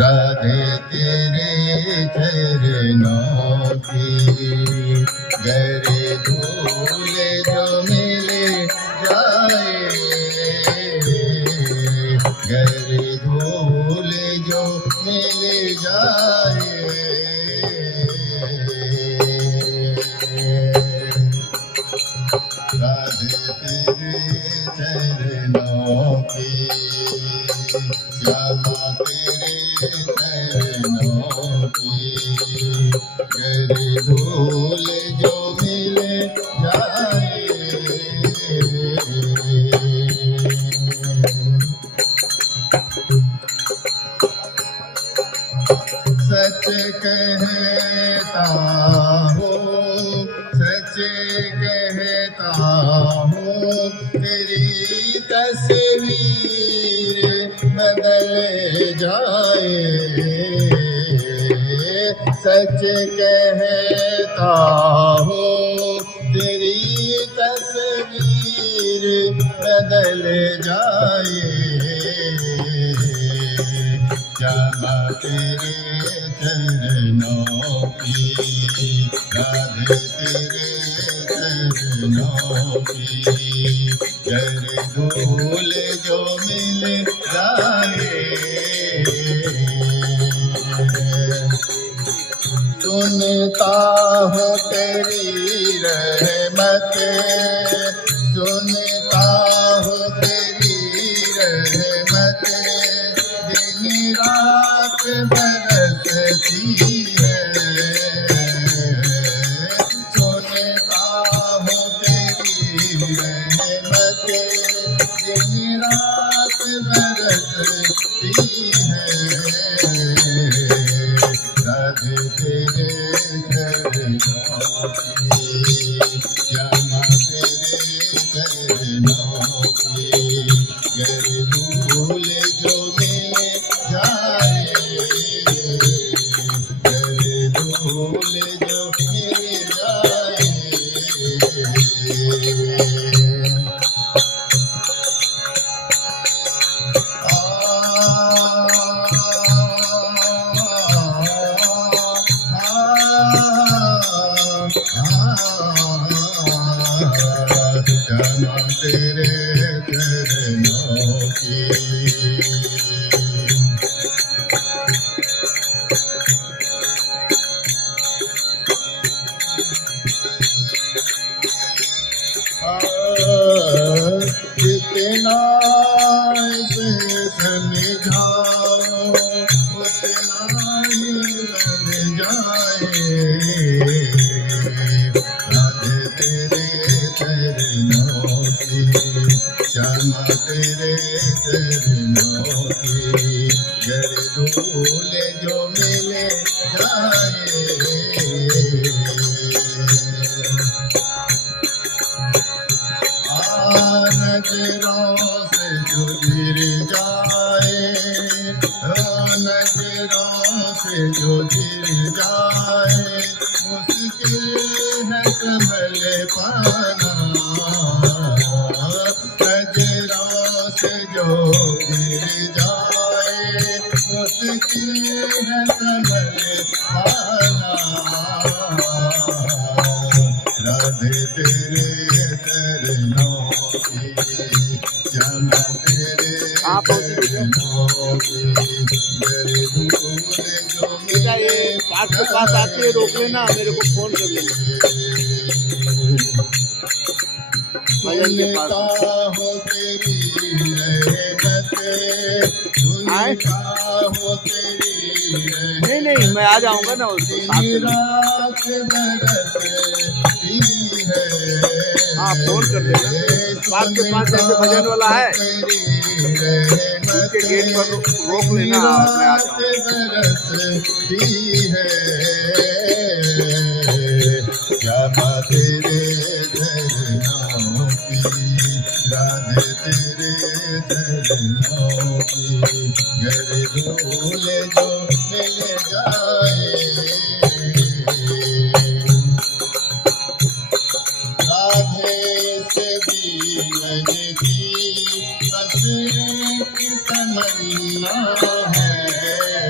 राधे तेरे चरणों की गहरे धूल जो मिल जाए, गहरे धूल जो मिल जाए, राधे तेरे चरणों की श्यामा तेरे चरणों की गहरे धूल जो मिल जाए, सच कहता हूँ, सच कहता हूँ, तेरी तस्वीर बदल जाए, सच कहता हूँ, तेरी तस्वीर बदल जाए, श्यामा तेरे चरणों की राधे तेरे चरणों की गहरे धूल जो मिल जाए, सुनता हूँ तेरी रहमत, सुनता हूँ तेरी रहमत, दिन रात बरसती है, सुनता हूँ तेरी रहमत, दिन रात बरसती है, राधे तेरे चरणों की श्यामा तेरे चरणों की गहरे धूल जो मिल जाए, गहरे धूल जो मिल जाए, श्यामा तेरे चरणों की जितना इसे समझाओ उतना ही लग जाए, राधे तेरे चरणों की श्यामा तेरे चरणों की गहरे धूल जो मिल जाए, नजरों से जो गिर जाए, नजरों से जो गिर जाए, मुश्किल है संभल पाना, नजरों से जो गिर जाए, मुश्किल है संभल पाना, राधे तेरे चरणों की श्यामा तेरे चरणों की गहरे धूल जो मिल पास के पास आके रोक लेना, मेरे को फोन कर लेना। सुनता हो तेरी रहमत, सुनता हो तेरी नहीं नहीं, मैं आ जाऊंगा ना उसको साथ में। रात बरसती है, हाँ फोन कर देना। पास के पास जैसे भजन वाला है उसके गेट पर रोक लेना, मैं आ जाऊंगा। श्यामा तेरे चरणों की राधे तेरे चरणों की गहरे धूल जो मिल जाए, राधे से जीवन की बस एक तमन्ना है,